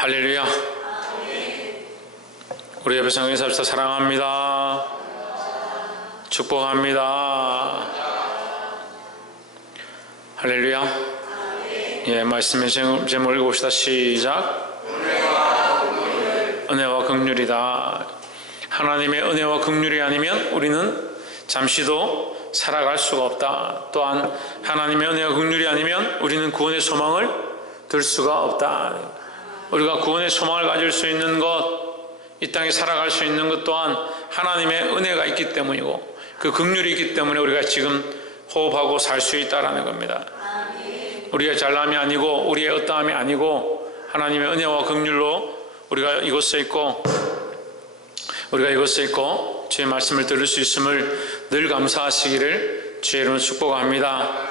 할렐루야. 우리 옆에 성경에 삽시다. 사랑합니다. 축복합니다. 할렐루야. 예, 말씀의 제목 읽어봅시다. 시작. 은혜와 긍휼이다. 하나님의 은혜와 긍휼이 아니면 우리는 잠시도 살아갈 수가 없다. 또한 하나님의 은혜와 긍휼이 아니면 우리는 구원의 소망을 들 수가 없다. 우리가 구원의 소망을 가질 수 있는 것, 이 땅에 살아갈 수 있는 것 또한 하나님의 은혜가 있기 때문이고 그 긍휼이 있기 때문에 우리가 지금 호흡하고 살 수 있다는 겁니다. 우리의 잘남이 아니고 우리의 어떠함이 아니고 하나님의 은혜와 긍휼로 우리가 이곳에 있고 주의 말씀을 들을 수 있음을 늘 감사하시기를 주의 이름으로 축복합니다.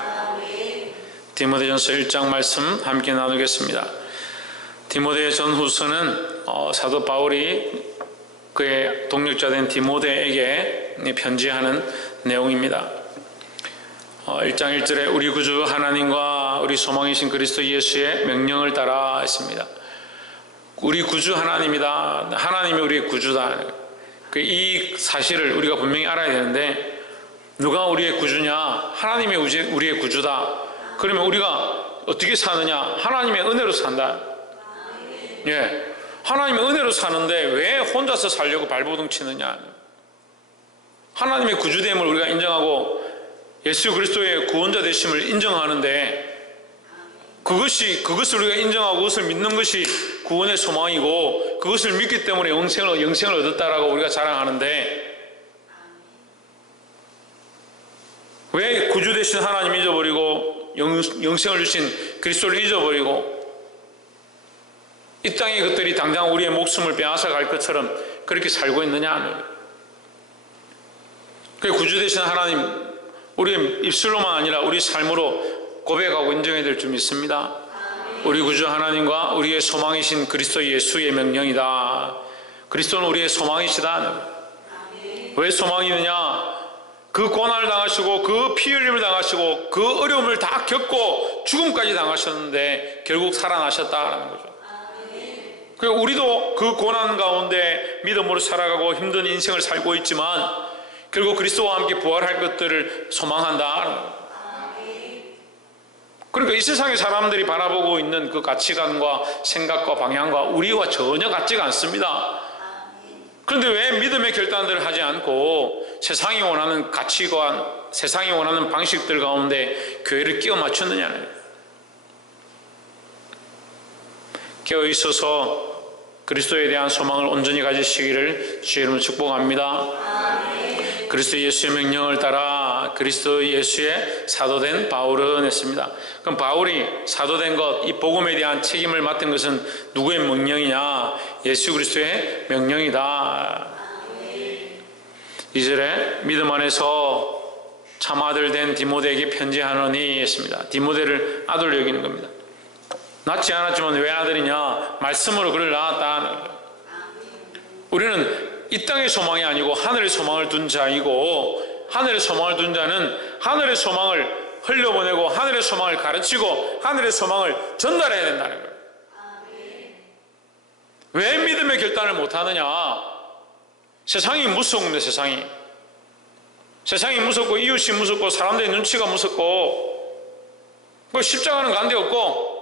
디모데전서 1장 말씀 함께 나누겠습니다. 디모데 전후서는 사도 바울이 그의 동력자 된 디모데에게 편지하는 내용입니다. 1장 1절에 우리 구주 하나님과 우리 소망이신 그리스도 예수의 명령을 따라 했습니다. 우리 구주 하나님이다. 하나님이 우리의 구주다. 이 사실을 우리가 분명히 알아야 되는데 누가 우리의 구주냐? 하나님이 우리의 구주다. 그러면 우리가 어떻게 사느냐? 하나님의 은혜로 산다. 예, 하나님의 은혜로 사는데 왜 혼자서 살려고 발버둥 치느냐? 하나님의 구주됨을 우리가 인정하고 예수 그리스도의 구원자 되심을 인정하는데 그것을 우리가 인정하고 그것을 믿는 것이 구원의 소망이고 그것을 믿기 때문에 영생을 얻었다라고 우리가 자랑하는데 왜 구주 되신 하나님 잊어버리고 영생을 주신 그리스도를 잊어버리고 이 땅의 것들이 당장 우리의 목숨을 빼앗아 갈 것처럼 그렇게 살고 있느냐? 그 구주 되신 하나님 우리의 입술로만 아니라 우리 삶으로 고백하고 인정해야 될 줄 믿습니다. 우리 구주 하나님과 우리의 소망이신 그리스도 예수의 명령이다. 그리스도는 우리의 소망이시다. 왜 소망이느냐? 그 고난을 당하시고 그 피 흘림을 당하시고 그 어려움을 다 겪고 죽음까지 당하셨는데 결국 살아나셨다라는 거죠. 우리도 그 고난 가운데 믿음으로 살아가고 힘든 인생을 살고 있지만 결국 그리스도와 함께 부활할 것들을 소망한다. 그러니까 이 세상의 사람들이 바라보고 있는 그 가치관과 생각과 방향과 우리와 전혀 같지가 않습니다. 그런데 왜 믿음의 결단들을 하지 않고 세상이 원하는 가치관, 세상이 원하는 방식들 가운데 교회를 끼워 맞췄느냐는. 깨어있어서 그리스도에 대한 소망을 온전히 가지시기를 주의 이름으로 축복합니다. 그리스도 예수의 명령을 따라 그리스도 예수의 사도된 바울은 했습니다. 그럼 바울이 사도된 것, 이 복음에 대한 책임을 맡은 것은 누구의 명령이냐? 예수 그리스도의 명령이다. 2절에 믿음 안에서 참 아들 된 디모데에게 편지하노니 했습니다. 디모데를 아들로 여기는 겁니다. 낳지 않았지만 왜 아들이냐? 말씀으로 그를 낳았다. 우리는 이 땅의 소망이 아니고 하늘의 소망을 둔 자이고 하늘의 소망을 둔 자는 하늘의 소망을 흘려보내고 하늘의 소망을 가르치고 하늘의 소망을 전달해야 된다는 거예요. 왜 믿음의 결단을 못하느냐? 세상이 무서운데 세상이 무섭고 이웃이 무섭고 사람들의 눈치가 무섭고 십자가는 간데없고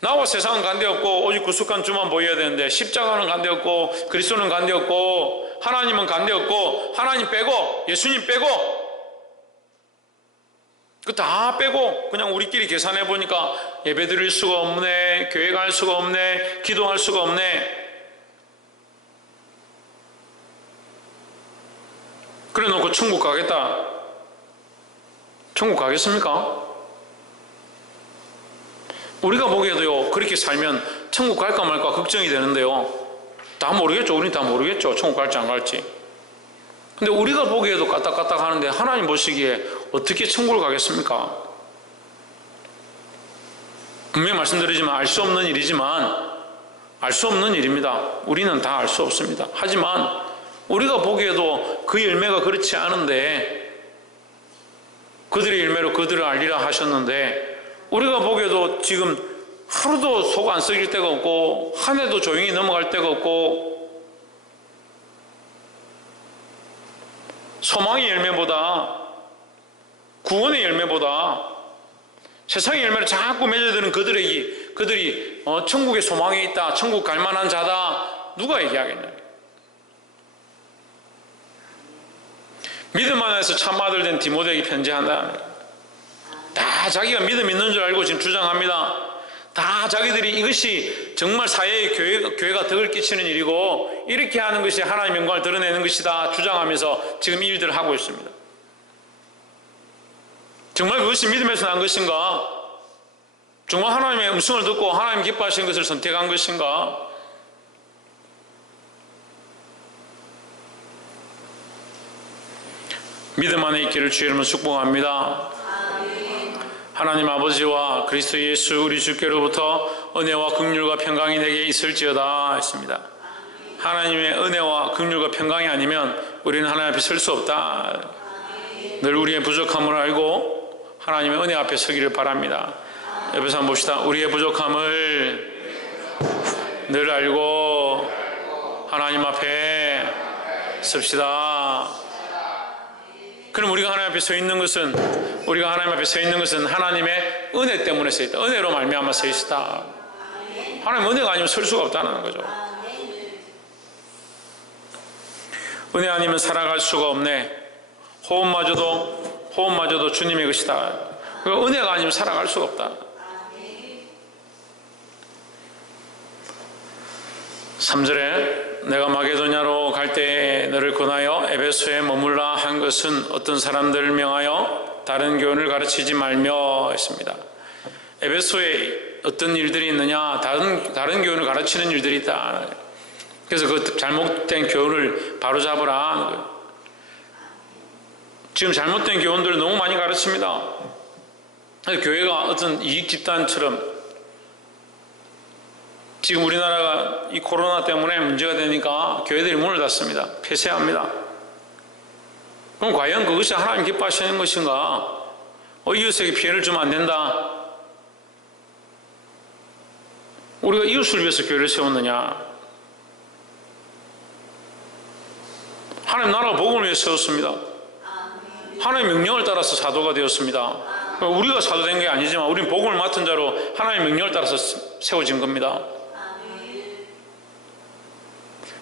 나와 세상은 간데없고 오직 구속한 주만 보여야 되는데 십자가는 간데없고 그리스도는 간데없고 하나님은 간데없고 하나님 빼고 예수님 빼고 그 다 빼고 그냥 우리끼리 계산해 보니까 예배 드릴 수가 없네, 교회 갈 수가 없네, 기도할 수가 없네. 그래 놓고 천국 가겠다. 천국 가겠습니까? 우리가 보기에도요, 그렇게 살면 천국 갈까 말까 걱정이 되는데요. 다 모르겠죠. 우린 다 모르겠죠. 천국 갈지 안 갈지. 근데 우리가 보기에도 까딱까딱 하는데 하나님 보시기에 어떻게 천국을 가겠습니까? 분명히 말씀드리지만 알 수 없는 일이지만 알 수 없는 일입니다. 우리는 다 알 수 없습니다. 하지만 우리가 보기에도 그 열매가 그렇지 않은데 그들의 열매로 그들을 알리라 하셨는데 우리가 보기에도 지금 하루도 속 안 썩일 때가 없고 한 해도 조용히 넘어갈 때가 없고 소망의 열매보다 구원의 열매보다 세상의 열매를 자꾸 맺어드는 그들이 천국의 소망에 있다, 천국 갈 만한 자다, 누가 얘기하겠냐. 믿음 안에서 참 아들 된 디모데에게 편지한다. 다 자기가 믿음 있는 줄 알고 지금 주장합니다. 다 자기들이 이것이 정말 사회에 교회가 덕을 끼치는 일이고 이렇게 하는 것이 하나님의 영광을 드러내는 것이다 주장하면서 지금 이 일들을 하고 있습니다. 정말 그것이 믿음에서 난 것인가? 정말 하나님의 음성을 듣고 하나님 기뻐하시는 것을 선택한 것인가? 믿음 안에 있기를 주의 이름으로 축복합니다. 하나님 아버지와 그리스도 예수 우리 주께로부터 은혜와 긍휼과 평강이 내게 있을지어다 했습니다. 하나님의 은혜와 긍휼과 평강이 아니면 우리는 하나님 앞에 설 수 없다. 늘 우리의 부족함을 알고 하나님의 은혜 앞에 서기를 바랍니다. 옆에서 한번 봅시다. 우리의 부족함을 늘 알고 하나님 앞에 섭시다. 그럼 우리가 하나님 앞에 서 있는 것은 하나님의 은혜 때문에 서 있다. 은혜로 말미암아 서 있다. 하나님 은혜가 아니면 설 수가 없다는 거죠. 은혜 아니면 살아갈 수가 없네. 호흡마저도 주님의 것이다. 은혜가 아니면 살아갈 수가 없다. 3절에 내가 마게도냐로 갈 때에 너를 권하여 에베소에 머물라 한 것은 어떤 사람들을 명하여 다른 교훈을 가르치지 말며 했습니다. 에베소에 어떤 일들이 있느냐? 다른 교훈을 가르치는 일들이 있다. 그래서 그 잘못된 교훈을 바로잡으라 하는 거예요. 지금 잘못된 교훈들을 너무 많이 가르칩니다. 교회가 어떤 이익 집단처럼 지금 우리나라가 이 코로나 때문에 문제가 되니까 교회들이 문을 닫습니다. 폐쇄합니다. 그럼 과연 그것이 하나님 기뻐하시는 것인가? 이웃에게 피해를 주면 안 된다. 우리가 이웃을 위해서 교회를 세웠느냐? 하나님 나라가 복음을 위해 세웠습니다. 하나님의 명령을 따라서 사도가 되었습니다. 우리가 사도된 게 아니지만 우리는 복음을 맡은 자로 하나님의 명령을 따라서 세워진 겁니다.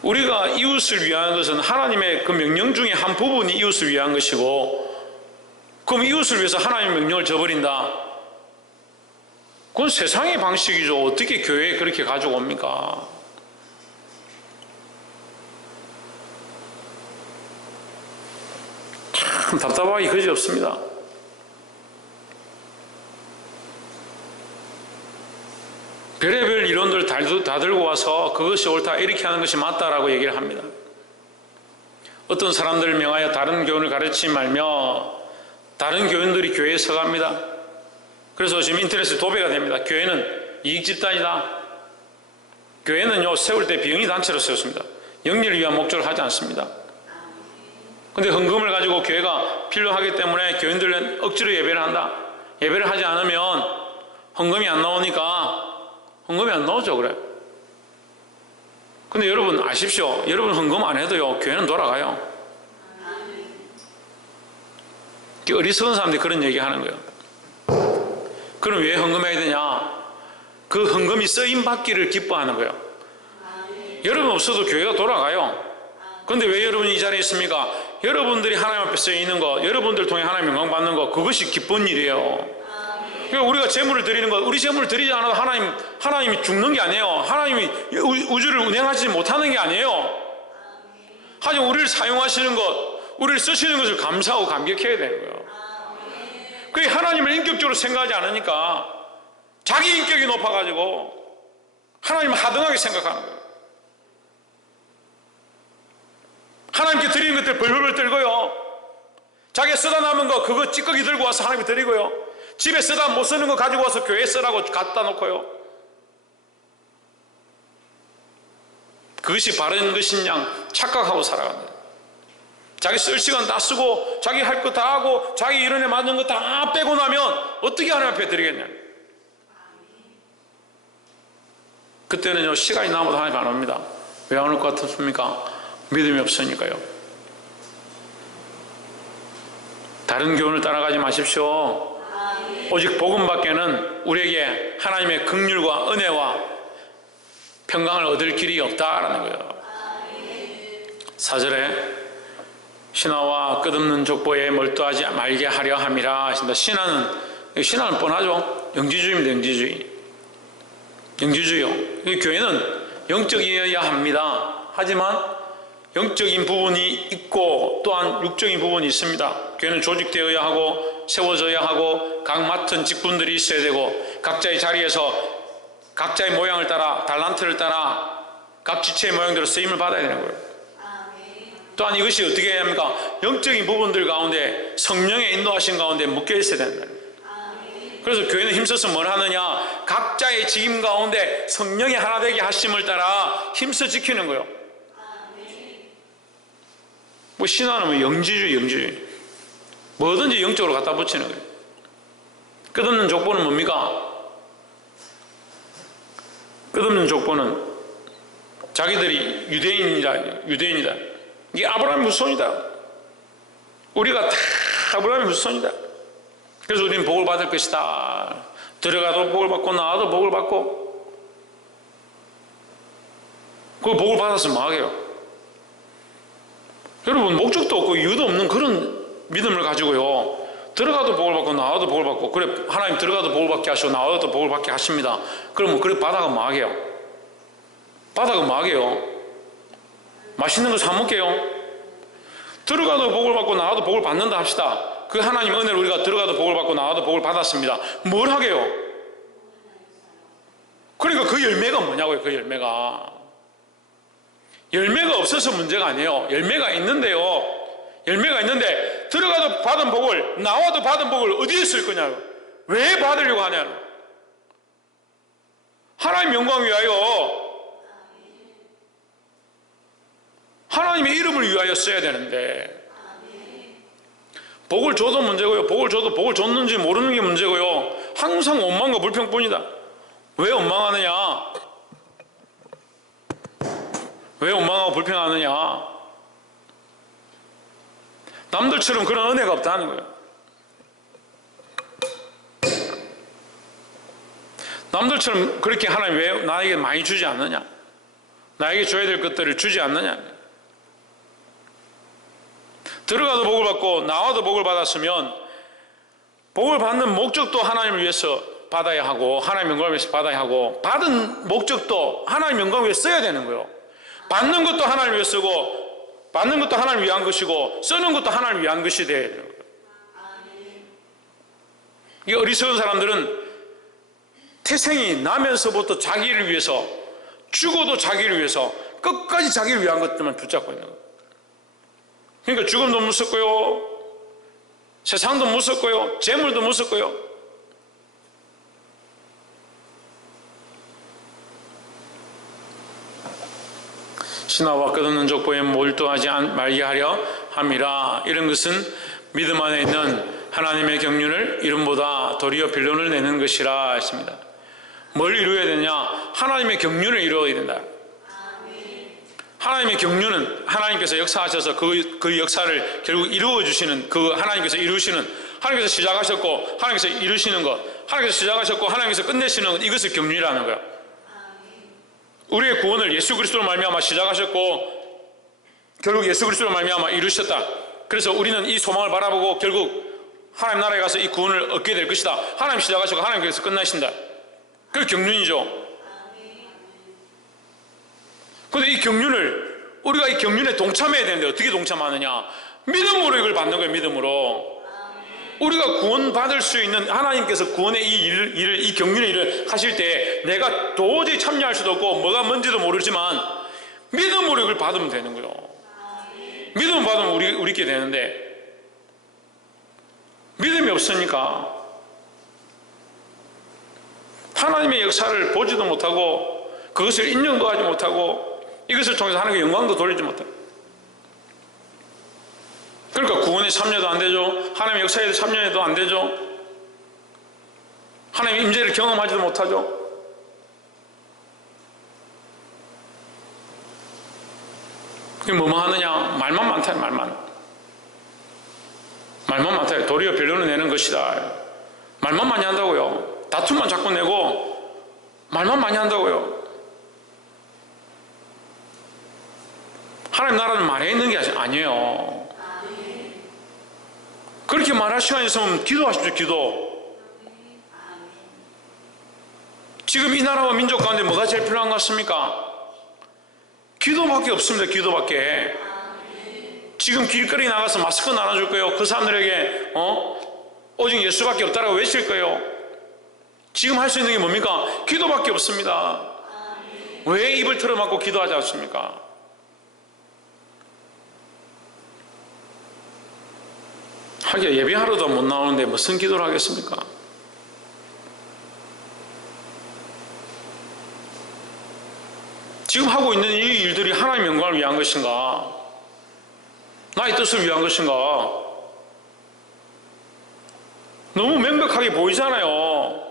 우리가 이웃을 위한 것은 하나님의 그 명령 중에 한 부분이 이웃을 위한 것이고, 그럼 이웃을 위해서 하나님의 명령을 저버린다? 그건 세상의 방식이죠. 어떻게 교회에 그렇게 가지고 옵니까? 참 답답하기 그지없습니다. 별의별 이론들 다 들고 와서 그것이 옳다 이렇게 하는 것이 맞다라고 얘기를 합니다. 어떤 사람들을 명하여 다른 교훈을 가르치지 말며 다른 교인들이 교회에 서갑니다. 그래서 지금 인터넷에 도배가 됩니다. 교회는 이익집단이다. 교회는요 세울 때 비영리 단체로 세웠습니다. 영리를 위한 목적을 하지 않습니다. 그런데 헌금을 가지고 교회가 필요하기 때문에 교인들은 억지로 예배를 한다. 예배를 하지 않으면 헌금이 안 나오니까 헌금이 안 나오죠. 그래. 근데 여러분 아십시오. 여러분 헌금 안 해도요 교회는 돌아가요. 어리석은 사람들이 그런 얘기 하는 거예요. 그럼 왜 헌금해야 되냐? 그 헌금이 쓰임 받기를 기뻐하는 거예요. 여러분 없어도 교회가 돌아가요. 그런데 왜 여러분이 이 자리에 있습니까? 여러분들이 하나님 앞에 쓰여 있는 것, 여러분들 통해 하나님 영광 받는 것, 그것이 기쁜 일이에요. 그러니까 우리가 재물을 드리는 것, 우리 재물을 드리지 않아도 하나님이 죽는 게 아니에요. 하나님이 우주를 운행하지 못하는 게 아니에요. 하지만 우리를 사용하시는 것, 우리를 쓰시는 것을 감사하고 감격해야 되는 거예요. 그게 하나님을 인격적으로 생각하지 않으니까 자기 인격이 높아가지고 하나님을 하등하게 생각하는 거예요. 하나님께 드리는 것들 벌벌 떨고요. 자기가 쓰다 남은 거 그거 찌꺼기 들고 와서 하나님께 드리고요. 집에 쓰다 못 쓰는 거 가지고 와서 교회에 쓰라고 갖다 놓고요. 그것이 바른 것이냐 착각하고 살아간다. 자기 쓸 시간 다 쓰고 자기 할 거 다 하고 자기 이런 애 맞는 거 다 빼고 나면 어떻게 하나님 앞에 드리겠냐. 그때는요, 시간이 남아도 하나님 안 옵니다. 왜 안 올 것 같습니까? 믿음이 없으니까요. 다른 교훈을 따라가지 마십시오. 오직 복음밖에는 우리에게 하나님의 긍휼과 은혜와 평강을 얻을 길이 없다라는 거예요. 4절에 신하와 끝없는 족보에 몰두하지 말게 하려 함이라 하신다. 신하는 뻔하죠. 영지주의입니다. 영지주의요. 교회는 영적이어야 합니다. 하지만 영적인 부분이 있고 또한 육적인 부분이 있습니다. 교회는 조직되어야 하고 세워져야 하고 각 맡은 직분들이 있어야 되고 각자의 자리에서 각자의 모양을 따라 달란트를 따라 각 지체의 모양대로 쓰임을 받아야 되는 거예요. 또한 이것이 어떻게 해야 합니까? 영적인 부분들 가운데 성령의 인도하신 가운데 묶여 있어야 된다. 그래서 교회는 힘써서 뭘 하느냐? 각자의 직임 가운데 성령의 하나 되게 하심을 따라 힘써 지키는 거예요. 뭐 신화는 뭐 영지주의. 뭐든지 영적으로 갖다 붙이는 거예요. 끝없는 족보는 뭡니까? 끝없는 족보는 자기들이 유대인이다. 이게 아브라함의 후손이다. 우리가 다 아브라함의 후손이다. 그래서 우리는 복을 받을 것이다. 들어가도 복을 받고 나와도 복을 받고 그 복을 받아서 뭐 하게요? 여러분 목적도 없고 이유도 없는 그런 믿음을 가지고요. 들어가도 복을 받고 나와도 복을 받고 그래 하나님 들어가도 복을 받게 하시고 나와도 복을 받게 하십니다. 그러면 그래 바다가 뭐 하게요? 바다가 뭐 하게요? 맛있는 거 사 먹게요? 들어가도 복을 받고 나와도 복을 받는다 합시다. 그 하나님 은혜를 우리가 들어가도 복을 받고 나와도 복을 받았습니다. 뭘 하게요? 그러니까 그 열매가 뭐냐고요? 그 열매가 없어서 문제가 아니에요. 열매가 있는데 들어가도 받은 복을 나와도 받은 복을 어디에 쓸 거냐고. 왜 받으려고 하냐고. 하나님 영광 위하여 하나님의 이름을 위하여 써야 되는데 복을 줘도 문제고요. 복을 줬는지 모르는 게 문제고요. 항상 원망과 불평뿐이다. 왜 원망하느냐? 왜 원망하고 불평하느냐? 남들처럼 그런 은혜가 없다는 거예요. 남들처럼 그렇게 하나님 왜 나에게 많이 주지 않느냐? 나에게 줘야 될 것들을 주지 않느냐? 들어가도 복을 받고 나와도 복을 받았으면 복을 받는 목적도 하나님을 위해서 받아야 하고 하나님 영광을 위해서 받아야 하고 받은 목적도 하나님 영광을 위해서 써야 되는 거예요. 받는 것도 하나님을 위해 쓰고 받는 것도 하나님을 위한 것이고 쓰는 것도 하나님을 위한 것이 되어야 되는 거예요. 이 어리석은 사람들은 태생이 나면서부터 자기를 위해서 죽어도 자기를 위해서 끝까지 자기를 위한 것들만 붙잡고 있는 거예요. 그러니까 죽음도 무섭고요, 세상도 무섭고요, 재물도 무섭고요. 신하와 끝없는 족보에 몰두하지 말게 하려 함이라. 이런 것은 믿음 안에 있는 하나님의 경륜을 이름보다 도리어 변론을 내는 것이라 했습니다. 뭘 이루어야 되냐? 하나님의 경륜을 이루어야 된다. 하나님의 경륜은 하나님께서 역사하셔서 그 역사를 결국 이루어 주시는, 그 하나님께서 이루시는, 하나님께서 시작하셨고 하나님께서 이루시는 것, 하나님께서 시작하셨고 하나님께서 끝내시는 것, 이것을 경륜이라는 거야. 우리의 구원을 예수 그리스도로 말미암아 시작하셨고 결국 예수 그리스도로 말미암아 이루셨다. 그래서 우리는 이 소망을 바라보고 결국 하나님 나라에 가서 이 구원을 얻게 될 것이다. 하나님 시작하시고 하나님께서 끝나신다. 그게 경륜이죠. 그런데 이 경륜을 우리가 이 경륜에 동참해야 되는데 어떻게 동참하느냐? 믿음으로 이걸 받는 거예요. 믿음으로. 우리가 구원받을 수 있는, 하나님께서 구원의 이 경륜의 일을 하실 때 내가 도저히 참여할 수도 없고 뭐가 뭔지도 모르지만 믿음으로 이걸 받으면 되는 거예요. 믿음 받으면 우리께 되는데 믿음이 없으니까 하나님의 역사를 보지도 못하고 그것을 인정도 하지 못하고 이것을 통해서 하나님께 영광도 돌리지 못해요. 그러니까 구원에 참여도 안 되죠. 하나님의 역사에 참여해도 안 되죠. 하나님의 임재를 경험하지도 못하죠. 뭐뭐 하느냐? 말만 많다. 말만 많다. 도리어 변론을 내는 것이다. 말만 많이 한다고요. 다툼만 자꾸 내고 말만 많이 한다고요. 하나님 나라는 말에 있는 게 아니에요. 그렇게 말할 시간이 있으면 기도하십시오. 기도. 지금 이 나라와 민족 가운데 뭐가 제일 필요한 것 같습니까? 기도밖에 없습니다. 기도밖에. 지금 길거리 나가서 마스크 나눠줄 거예요. 그 사람들에게 오직 예수밖에 없다라고 외칠 거예요. 지금 할 수 있는 게 뭡니까? 기도밖에 없습니다. 왜 입을 틀어막고 기도하지 않습니까? 하기야 예배하러도 못 나오는데 무슨 기도를 하겠습니까? 지금 하고 있는 이 일들이 하나님의 영광을 위한 것인가? 나의 뜻을 위한 것인가? 너무 명백하게 보이잖아요.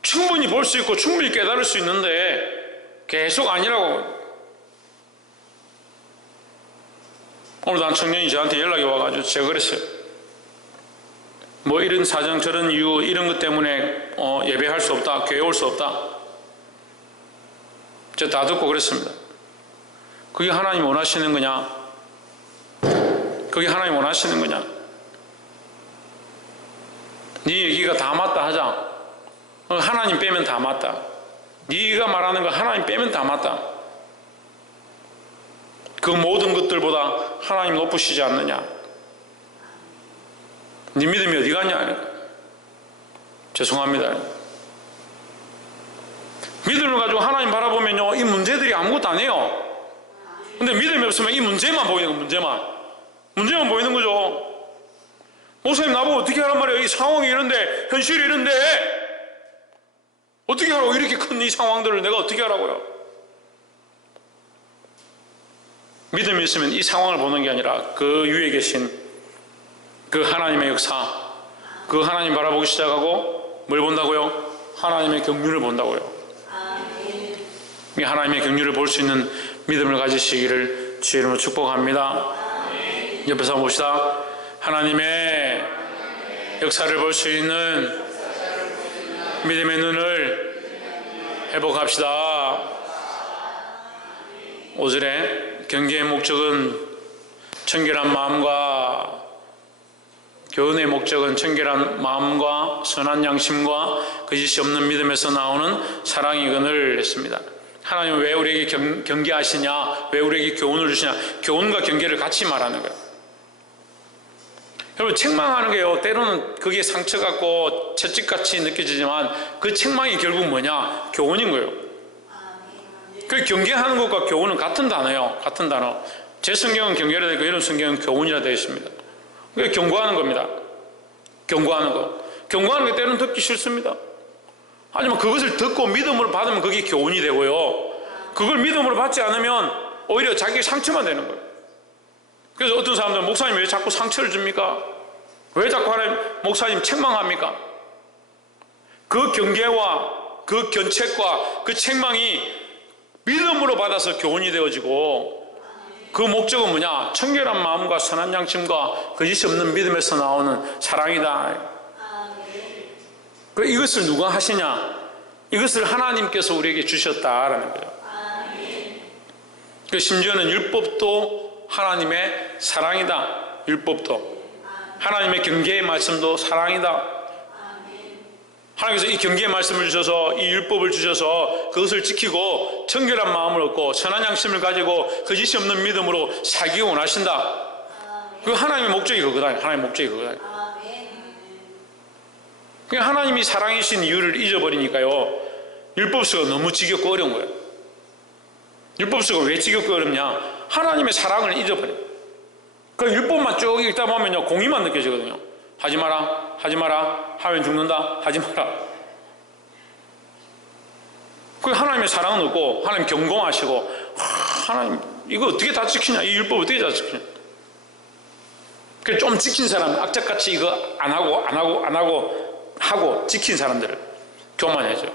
충분히 볼 수 있고 충분히 깨달을 수 있는데 계속 아니라고. 오늘도 한 청년이 저한테 연락이 와가지고 제가 그랬어요. 뭐 이런 사정 저런 이유 이런 것 때문에 예배할 수 없다, 교회 올 수 없다. 제가 다 듣고 그랬습니다. 그게 하나님 원하시는 거냐? 그게 하나님 원하시는 거냐? 네 얘기가 다 맞다 하자. 하나님 빼면 다 맞다. 네가 말하는 거 하나님 빼면 다 맞다. 그 모든 것들보다 하나님 높으시지 않느냐? 네 믿음이 어디 갔냐? 죄송합니다. 믿음을 가지고 하나님 바라보면요, 이 문제들이 아무것도 아니에요. 근데 믿음이 없으면 이 문제만 보이는 거예요. 문제만 보이는 거죠. 목사님 나보고 어떻게 하란 말이에요? 이 상황이 이런데, 현실이 이런데 어떻게 하라고? 이렇게 큰 이 상황들을 내가 어떻게 하라고요? 믿음이 있으면 이 상황을 보는 게 아니라 그 위에 계신 그 하나님의 역사, 그 하나님 바라보기 시작하고 뭘 본다고요? 하나님의 경륜을 본다고요. 이 하나님의 경륜을 볼 수 있는 믿음을 가지시기를 주의 이름으로 축복합니다. 옆에서 한번 봅시다. 하나님의 역사를 볼 수 있는 믿음의 눈을 회복합시다. 5절에 경계의 목적은 청결한 마음과 교훈의 목적은 청결한 마음과 선한 양심과 거짓이 없는 믿음에서 나오는 사랑이거늘 했습니다. 하나님은 왜 우리에게 경계하시냐? 왜 우리에게 교훈을 주시냐? 교훈과 경계를 같이 말하는 거예요. 여러분, 책망하는 게요, 때로는 그게 상처 같고 채찍같이 느껴지지만 그 책망이 결국 뭐냐? 교훈인 거예요. 그 경계하는 것과 교훈은 같은 단어예요. 같은 단어. 제 성경은 경계라 되어 있고 이런 성경은 교훈이라 되어 있습니다. 그게 경고하는 겁니다. 경고하는 거. 경고하는 게 때로는 듣기 싫습니다. 하지만 그것을 듣고 믿음으로 받으면 그게 교훈이 되고요. 그걸 믿음으로 받지 않으면 오히려 자기 상처만 되는 거예요. 그래서 어떤 사람들은 목사님 왜 자꾸 상처를 줍니까? 왜 자꾸 하나님 목사님 책망합니까? 그 경계와 그 견책과 그 책망이 믿음으로 받아서 교훈이 되어지고 그 목적은 뭐냐? 청결한 마음과 선한 양심과 거짓이 없는 믿음에서 나오는 사랑이다. 이것을 누가 하시냐? 이것을 하나님께서 우리에게 주셨다라는 거예요. 심지어는 율법도 하나님의 사랑이다. 율법도 하나님의 경계의 말씀도 사랑이다. 하나님께서 이 경계의 말씀을 주셔서 이 율법을 주셔서 그것을 지키고 청결한 마음을 얻고 선한 양심을 가지고 거짓이 없는 믿음으로 살기 원하신다. 그 하나님의 목적이 그거다. 하나님의 목적이 그거다. 하나님이 사랑이신 이유를 잊어버리니까요, 율법서가 너무 지겹고 어려운 거예요. 율법서가 왜 지겹고 어렵냐? 하나님의 사랑을 잊어버려요. 그 율법만 쭉 읽다 보면요, 공의만 느껴지거든요. 하지 마라, 하지 마라, 하면 죽는다, 하지 마라. 그 하나님의 사랑은 없고 하나님 경공하시고, 하나님 이거 어떻게 다 지키냐? 이 율법 어떻게 다 지키냐? 그 좀 지킨 사람, 악착같이 이거 안 하고 지킨 사람들을 교만해져.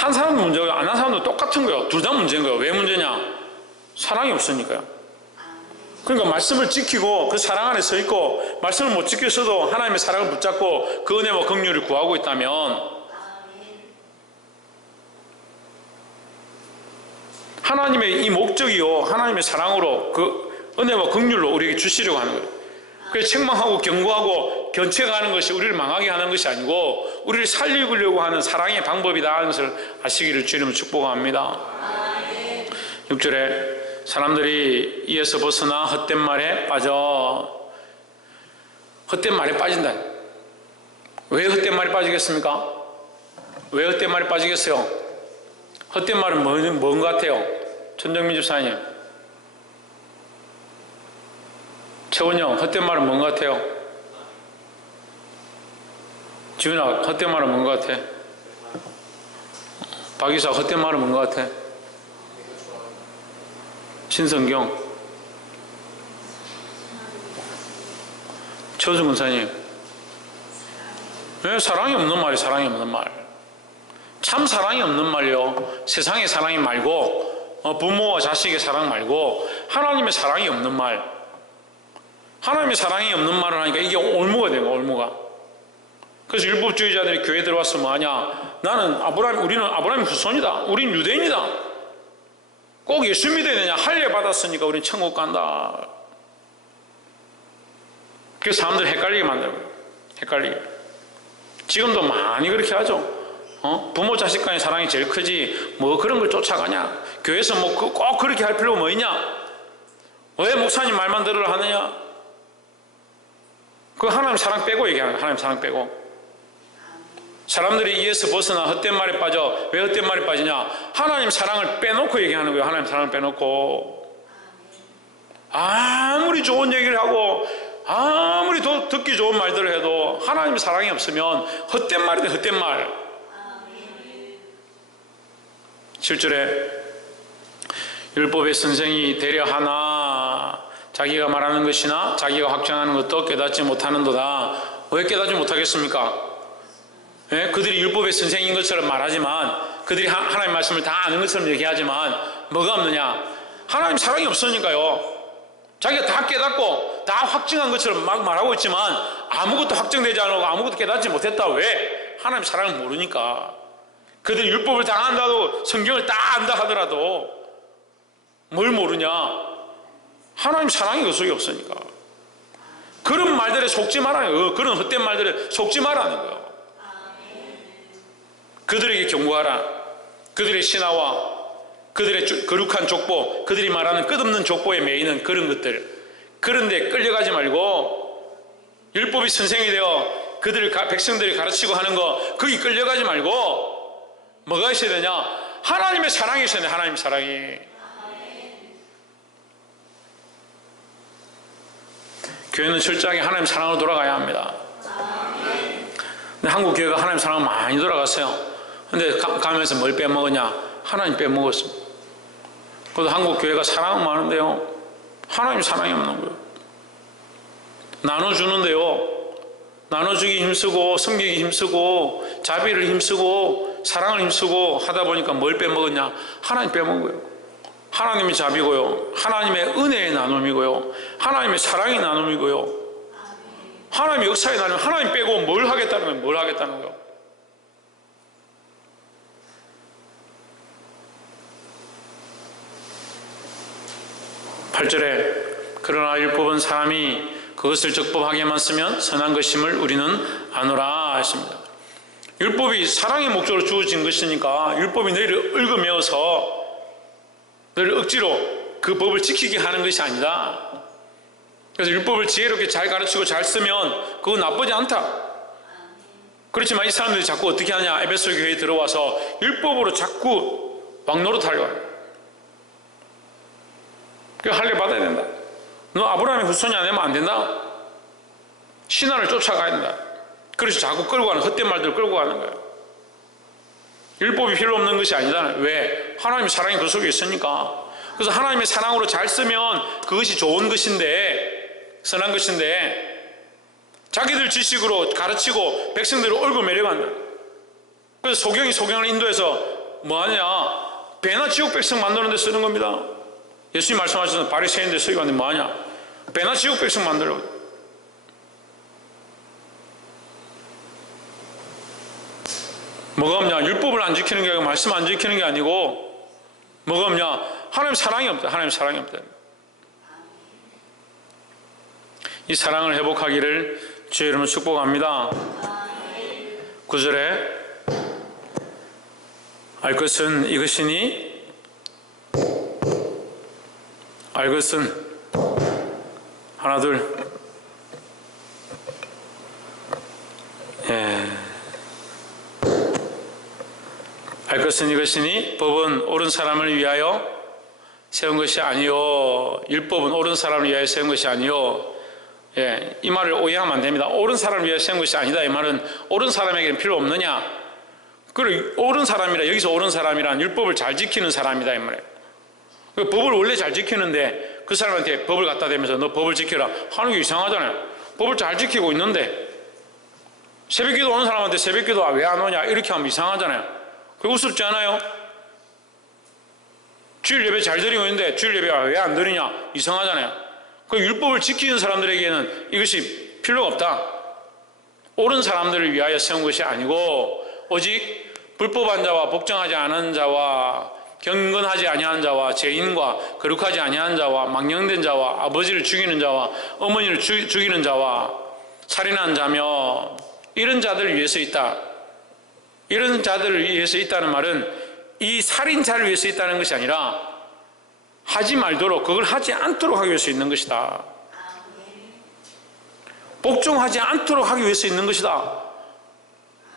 한 사람도 문제고 안 한 사람도 똑같은 거예요. 둘 다 문제인 거예요. 왜 문제냐? 사랑이 없으니까요. 그러니까 말씀을 지키고 그 사랑 안에 서 있고 말씀을 못 지켰어도 하나님의 사랑을 붙잡고 그 은혜와 긍휼을 구하고 있다면 하나님의 이 목적이요, 하나님의 사랑으로 그 은혜와 긍휼로 우리에게 주시려고 하는 거예요. 그래서 책망하고 경고하고 견책하는 것이 우리를 망하게 하는 것이 아니고 우리를 살리려고 하는 사랑의 방법이다 하는 것을 아시기를 주님은 축복합니다. 6절에 사람들이 이에서 벗어나 헛된 말에 빠져. 헛된 말에 빠진다. 왜 헛된 말에 빠지겠습니까? 왜 헛된 말에 빠지겠어요? 헛된 말은 뭔 것 같아요? 전정민 집사님, 최원영, 헛된 말은 뭔 것 같아요? 지훈아, 헛된 말은 뭔 것 같아? 박이사, 헛된 말은 뭔 것 같아? 신성경, 최우준 군사님, 왜 사랑이 없는 말이 사랑이 없는 말? 참 사랑이 없는 말이요, 세상의 사랑이 말고 부모와 자식의 사랑 말고 하나님의 사랑이 없는 말. 하나님의 사랑이 없는 말을 하니까 이게 올무가 되는 거야, 올무가. 그래서 율법주의자들이 교회에 들어와서 뭐하냐, 우리는 아브라함의 후손이다, 우린 유대인이다, 꼭 예수 믿어야 되냐, 할례 받았으니까 우린 천국 간다. 그래서 사람들 헷갈리게 만들어요. 헷갈리게. 지금도 많이 그렇게 하죠. 부모 자식 간의 사랑이 제일 크지 뭐 그런 걸 쫓아가냐, 교회에서 뭐 꼭 그렇게 할 필요가 뭐 있냐, 왜 목사님 말만 들으라 하느냐. 그 하나님 사랑 빼고 얘기하는 거야. 하나님 사랑 빼고. 사람들이 이에서 벗어나 헛된 말에 빠져. 왜 헛된 말에 빠지냐, 하나님 사랑을 빼놓고 얘기하는 거예요. 하나님 사랑을 빼놓고. 아무리 좋은 얘기를 하고 아무리 듣기 좋은 말들을 해도 하나님 사랑이 없으면 헛된 말이네, 헛된 말. 7절에 율법의 선생이 되려 하나 자기가 말하는 것이나 자기가 확정하는 것도 깨닫지 못하는도다. 왜 깨닫지 못하겠습니까? 예? 그들이 율법의 선생인 것처럼 말하지만, 그들이 하나님 말씀을 다 아는 것처럼 얘기하지만 뭐가 없느냐, 하나님 사랑이 없으니까요. 자기가 다 깨닫고 다 확증한 것처럼 막 말하고 있지만 아무것도 확정되지 않고 아무것도 깨닫지 못했다. 왜? 하나님 사랑을 모르니까. 그들이 율법을 다 안다고, 성경을 다 안다 하더라도 뭘 모르냐, 하나님 사랑이 그 속에 없으니까. 그런 말들에 속지 말라는 거예요. 그런 헛된 말들에 속지 말라는 거예요. 그들에게 경고하라. 그들의 신화와 그들의 거룩한 족보, 그들이 말하는 끝없는 족보에 매이는 그런 것들, 그런데 끌려가지 말고 율법이 선생이 되어 백성들이 가르치고 하는 거, 거기 끌려가지 말고 뭐가 있어야 되냐, 하나님의 사랑이 있어야 돼. 하나님의 사랑이. 교회는 철저하게 하나님 사랑으로 돌아가야 합니다. 근데 한국 교회가 하나님 사랑을 많이 돌아갔어요. 근데 가면서 뭘 빼먹었냐, 하나님 빼먹었습니다. 그래도 한국 교회가 사랑은 많은데요, 하나님 사랑이 없는 거예요. 나눠주는데요, 나눠주기 힘쓰고 섬기기 힘쓰고 자비를 힘쓰고 사랑을 힘쓰고 하다 보니까 뭘 빼먹었냐, 하나님 빼먹은 거예요. 하나님의 자비고요, 하나님의 은혜의 나눔이고요, 하나님의 사랑의 나눔이고요, 하나님의 역사의 나눔. 하나님 빼고 뭘 하겠다는 거예요. 뭘 하겠다는 거예요. 그러나 율법은 사람이 그것을 적법하게만 쓰면 선한 것임을 우리는 아노라 했습니다. 율법이 사랑의 목적으로 주어진 것이니까 율법이 너희를 얽어매어서 너희를 억지로 그 법을 지키게 하는 것이 아니다. 그래서 율법을 지혜롭게 잘 가르치고 잘 쓰면 그건 나쁘지 않다. 그렇지만 이 사람들이 자꾸 어떻게 하냐, 에베소 교회에 들어와서 율법으로 자꾸 왕노릇하려고 해요. 그 할례 받아야 된다. 너 아브라함의 후손이 안 되면 안 된다. 신화를 쫓아가야 된다. 그래서 자꾸 끌고 가는, 헛된 말들을 끌고 가는 거예요. 율법이 필요 없는 것이 아니다. 왜? 하나님의 사랑이 그 속에 있으니까. 그래서 하나님의 사랑으로 잘 쓰면 그것이 좋은 것인데, 선한 것인데, 자기들 지식으로 가르치고 백성들을 얽어매려간다. 그래서 소경이 소경을 인도해서 뭐하냐? 배나 지옥 백성 만드는 데 쓰는 겁니다. 예수님 말씀하셔서 바리새인들 쓰기가 하는데 뭐하냐? 배나 지옥 백성 만들려고. 뭐가 없냐? 율법을 안 지키는 게 아니고 말씀 안 지키는 게 아니고 뭐가 없냐? 하나님 사랑이 없다. 하나님 사랑이 없다. 이 사랑을 회복하기를 주의 이름으로 축복합니다. 9절에 알 것은 이것이니 알 것은 하나 둘 알 것은 이것이니 법은 옳은 사람을 위하여 세운 것이 아니요 율법은 옳은 사람을 위하여 세운 것이 아니요 이 말을 오해하면 안 됩니다. 옳은 사람을 위하여 세운 것이 아니다. 이 말은 옳은 사람에게는 필요 없느냐? 그리고 옳은 사람이라 여기서 옳은 사람이란 율법을 잘 지키는 사람이다 이 말이에요. 법을 원래 잘 지키는데 그 사람한테 법을 갖다 대면서 너 법을 지켜라 하는 게 이상하잖아요. 법을 잘 지키고 있는데 새벽기도 오는 사람한테 새벽기도 왜 안 오냐 이렇게 하면 이상하잖아요. 그게 우습지 않아요? 주일 예배 잘 드리고 있는데 주일 예배 왜 안 드리냐 이상하잖아요. 그 율법을 지키는 사람들에게는 이것이 필요가 없다. 옳은 사람들을 위하여 세운 것이 아니고 오직 불법한 자와 복종하지 않은 자와 경건하지 아니한 자와 죄인과 거룩하지 아니한 자와 망령된 자와 아버지를 죽이는 자와 어머니를 죽이는 자와 살인한 자며 이런 자들을 위해서 있다. 이런 자들을 위해서 있다는 말은 이 살인자를 위해서 있다는 것이 아니라 하지 말도록 그걸 하지 않도록 하기 위해서 있는 것이다. 복종하지 않도록 하기 위해서 있는 것이다.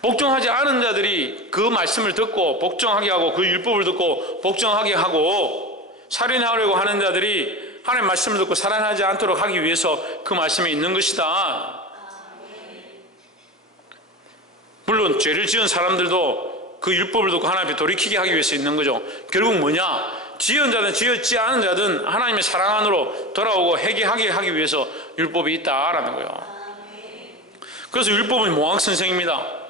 복종하지 않은 자들이 그 말씀을 듣고 복종하게 하고 그 율법을 듣고 복종하게 하고 살인하려고 하는 자들이 하나님의 말씀을 듣고 살인하지 않도록 하기 위해서 그 말씀이 있는 것이다. 물론 죄를 지은 사람들도 그 율법을 듣고 하나님 앞에 돌이키게 하기 위해서 있는 거죠. 결국 뭐냐? 지은 자든 지었지 않은 자든 하나님의 사랑 안으로 돌아오고 회개하게 하기 위해서 율법이 있다라는 거예요. 그래서 율법은 몽학선생입니다.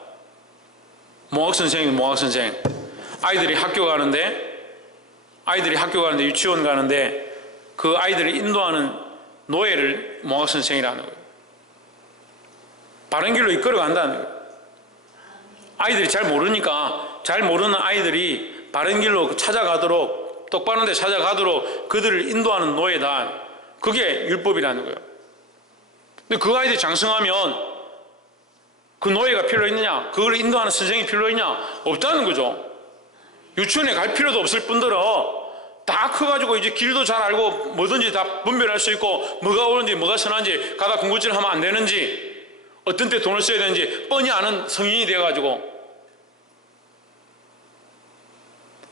몽학선생. 아이들이 학교 가는데 유치원 가는데 그 아이들을 인도하는 노예를 몽학선생이라는 거예요. 바른 길로 이끌어 간다는 거예요. 아이들이 잘 모르니까 잘 모르는 아이들이 바른 길로 찾아가도록 똑바른 데 찾아가도록 그들을 인도하는 노예다. 그게 율법이라는 거예요. 근데 그 아이들이 장성하면 그 노예가 필요 있느냐? 그걸 인도하는 선생이 필요 있냐? 없다는 거죠. 유치원에 갈 필요도 없을 뿐더러 다 커가지고 이제 길도 잘 알고 뭐든지 다 분별할 수 있고 뭐가 옳은지 뭐가 선한지 가다 군것질 하면 안 되는지 어떤 때 돈을 써야 되는지 뻔히 아는 성인이 돼가지고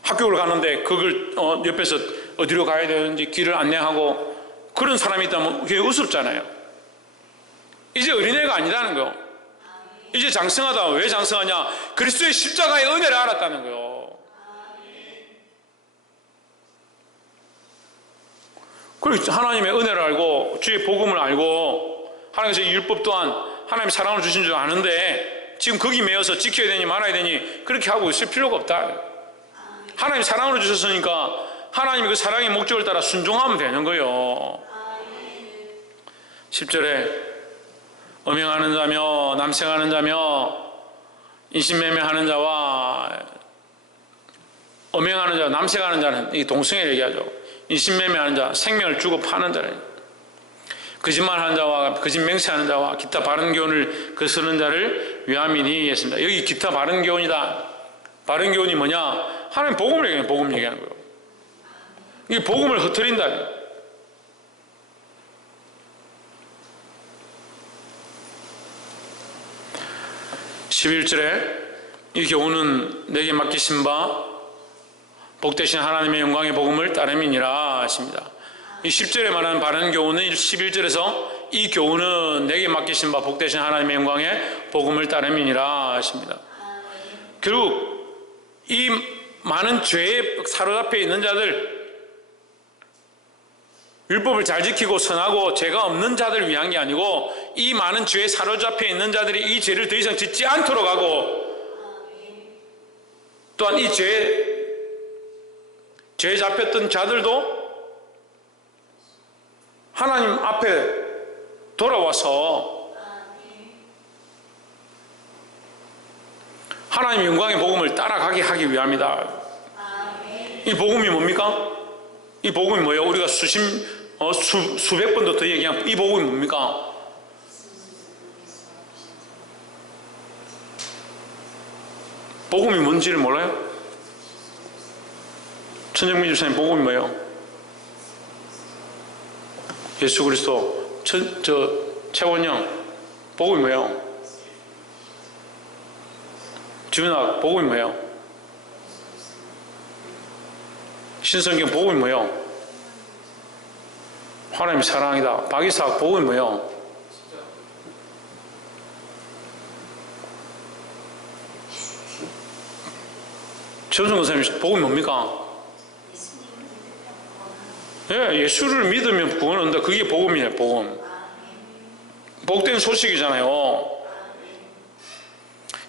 학교를 가는데 그걸 옆에서 어디로 가야 되는지 길을 안내하고 그런 사람이 있다면 그게 우습잖아요. 이제 어린애가 아니라는 거예요. 이제 장성하다. 왜 장성하냐? 그리스도의 십자가의 은혜를 알았다는 거예요. 그리고 하나님의 은혜를 알고 주의 복음을 알고 하나님께서 율법 또한 하나님의 사랑을 주신 줄 아는데 지금 거기 매여서 지켜야 되니 말아야 되니 그렇게 하고 있을 필요가 없다. 하나님이 사랑으로 주셨으니까 하나님이 그 사랑의 목적을 따라 순종하면 되는 거예요. 10절에 음행하는 자며 남색하는 자며 인신매매하는 자와 음행하는 자, 남색하는 자는 이 동성애를 얘기하죠. 인신매매하는 자, 생명을 주고 파는 자는 거짓말하는 자와 거짓 맹세하는 자와 기타 바른 교훈을 거스르는 자를 위함이니 했습니다. 여기 기타 바른 교훈이다. 바른 교훈이 뭐냐? 하나님 복음을 얘기하는 복음 얘기하는 거예요. 이 복음을 흩트린다. 11절에 이 교훈은 내게 맡기신 바 복되신 하나님의 영광의 복음을 따름이니라 하십니다. 이 10절에 말하는 바른 교훈은 11절에서 이 교훈은 내게 맡기신 바 복되신 하나님의 영광의 복음을 따름이니라 하십니다. 결국 이 많은 죄에 사로잡혀 있는 자들, 율법을 잘 지키고 선하고 죄가 없는 자들을 위한 게 아니고 이 많은 죄에 사로잡혀 있는 자들이 이 죄를 더 이상 짓지 않도록 하고 또한 이 죄에 죄 잡혔던 자들도 하나님 앞에 돌아와서 하나님 영광의 복음을 따라가게 하기 위함이다. 이 복음이 뭡니까? 이 복음이 뭐예요? 우리가 수백 번도 더 얘기한 이 복음이 뭡니까? 복음이 뭔지를 몰라요? 천정민 집사님, 복음이 뭐예요? 예수 그리스도. 최원영, 복음이 뭐예요? 주민학, 복음이 뭐예요? 신성경, 복음이 뭐예요? 하나님의 사랑이다. 박이삭, 복음이 뭐예요? 최원성 선생님, 복음이 뭡니까? 예, 예수를 믿으면 구원을 얻는다. 그게 복음이에요, 복음. 복된 소식이잖아요.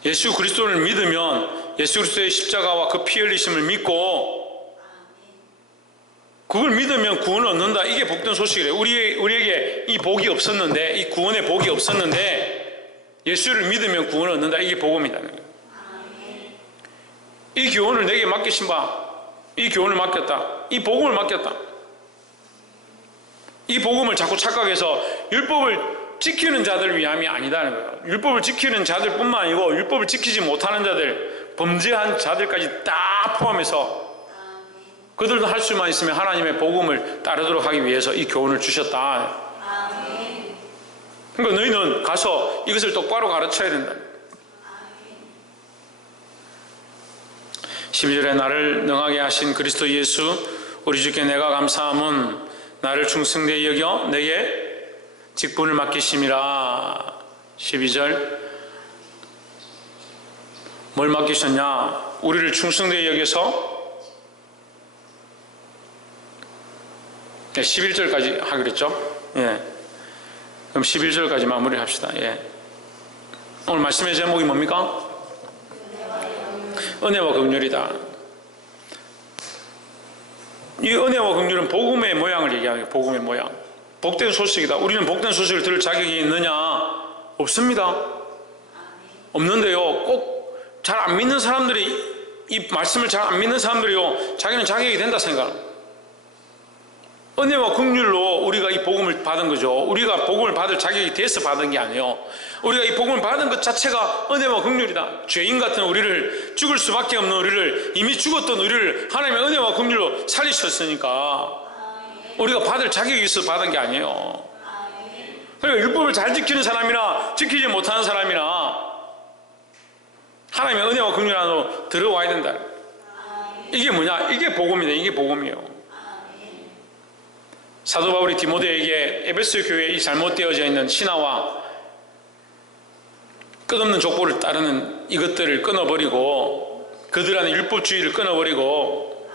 예수 그리스도를 믿으면 예수 그리스도의 십자가와 그 피 흘리심을 믿고 그걸 믿으면 구원을 얻는다. 이게 복된 소식이래요. 우리에게 이 복이 없었는데, 이 구원의 복이 없었는데 예수를 믿으면 구원을 얻는다. 이게 복음이라는 거예요. 이 교훈을 내게 맡기신 바, 이 교훈을 맡겼다. 이 복음을 맡겼다. 이 복음을 자꾸 착각해서 율법을 지키는 자들 위함이 아니다는 거예요. 율법을 지키는 자들 뿐만 아니고 율법을 지키지 못하는 자들, 범죄한 자들까지 다 포함해서 그들도 할 수만 있으면 하나님의 복음을 따르도록 하기 위해서 이 교훈을 주셨다. 그러니까 너희는 가서 이것을 똑바로 가르쳐야 된다. 12절에 나를 능하게 하신 그리스도 예수 우리 주께 내가 감사함은 나를 충성되이 여겨 내게 직분을 맡기심이라. 12절 뭘 맡기셨냐? 우리를 충성되이 여겨서 11절까지 하기로 했죠? 예. 그럼 11절까지 마무리 합시다. 예. 오늘 말씀의 제목이 뭡니까? 은혜와 긍휼이다. 이 은혜와 긍휼은 복음의 모양을 얘기하는 거예요. 복음의 모양. 복된 소식이다. 우리는 복된 소식을 들을 자격이 있느냐? 없습니다. 없는데요. 꼭 잘 안 믿는 사람들이, 이 말씀을 잘 안 믿는 사람들이요, 자기는 자격이 된다 생각합니다. 은혜와 긍휼로 우리가 이 복음을 받은 거죠. 우리가 복음을 받을 자격이 돼서 받은 게 아니에요. 우리가 이 복음을 받은 것 자체가 은혜와 긍휼이다. 죄인 같은 우리를, 죽을 수밖에 없는 우리를, 이미 죽었던 우리를 하나님의 은혜와 긍휼로 살리셨으니까 우리가 받을 자격이 있어서 받은 게 아니에요. 그러니까 율법을 잘 지키는 사람이나 지키지 못하는 사람이나 하나님의 은혜와 긍휼 안으로 들어와야 된다. 이게 뭐냐? 이게 복음이다. 이게 복음이에요. 사도 바울이 디모데에게 에베소 교회에 이 잘못되어져 있는 신화와 끝없는 족보를 따르는 이것들을 끊어버리고 그들 안에 율법주의를 끊어버리고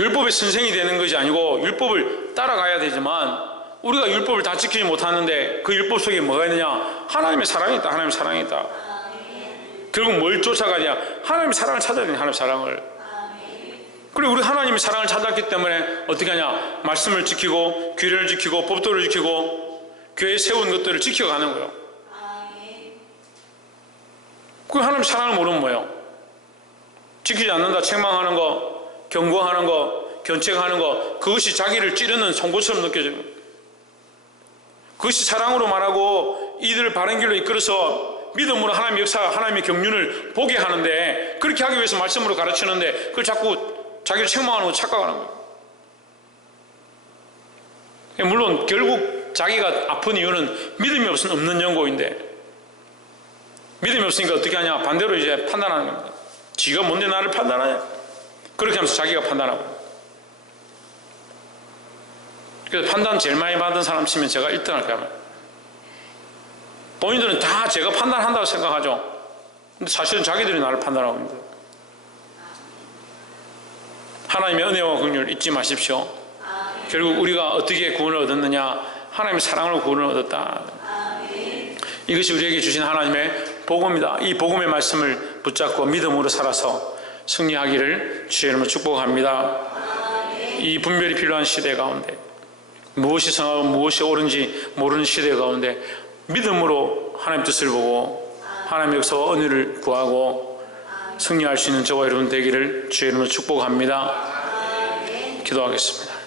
율법의 선생이 되는 것이 아니고 율법을 따라가야 되지만 우리가 율법을 다 지키지 못하는데 그 율법 속에 뭐가 있느냐? 하나님의 사랑이 있다. 하나님의 사랑이 있다. 결국 뭘 쫓아가냐? 하나님의 사랑을 찾아야 되냐? 하나님의 사랑을. 그리고 우리 하나님의 사랑을 찾았기 때문에 어떻게 하냐? 말씀을 지키고 규례를 지키고 법도를 지키고 교회에 세운 것들을 지켜가는 거예요. 그 하나님의 사랑을 모르면 뭐예요? 지키지 않는다 책망하는 거, 경고하는 거, 견책하는 거, 그것이 자기를 찌르는 송곳처럼 느껴져요. 그것이 사랑으로 말하고 이들을 바른 길로 이끌어서 믿음으로 하나님의 역사, 하나님의 경륜을 보게 하는데 그렇게 하기 위해서 말씀으로 가르치는데 그걸 자꾸 자기를 책망하는 거 착각하는 거예요. 물론 결국 자기가 아픈 이유는 믿음이 없는 연고인데 믿음이 없으니까 어떻게 하냐? 반대로 이제 판단하는 겁니다. 지가 뭔데 나를 판단하냐? 그렇게 하면서 자기가 판단하고. 그래서 판단 제일 많이 받은 사람 치면 제가 1등 할 거야. 본인들은 다 제가 판단한다고 생각하죠. 근데 사실은 자기들이 나를 판단하고 있는데. 하나님의 은혜와 긍휼을 잊지 마십시오. 결국 우리가 어떻게 구원을 얻었느냐? 하나님의 사랑으로 구원을 얻었다. 이것이 우리에게 주신 하나님의 복음이다. 이 복음의 말씀을 붙잡고 믿음으로 살아서 승리하기를 주의 이름으로 축복합니다. 이 분별이 필요한 시대 가운데, 무엇이 성하고 무엇이 옳은지 모르는 시대 가운데 믿음으로 하나님 뜻을 보고 하나님의 역사와 은혜를 구하고 승리할 수 있는 저와 여러분 되기를 주의 이름으로 축복합니다. 기도하겠습니다.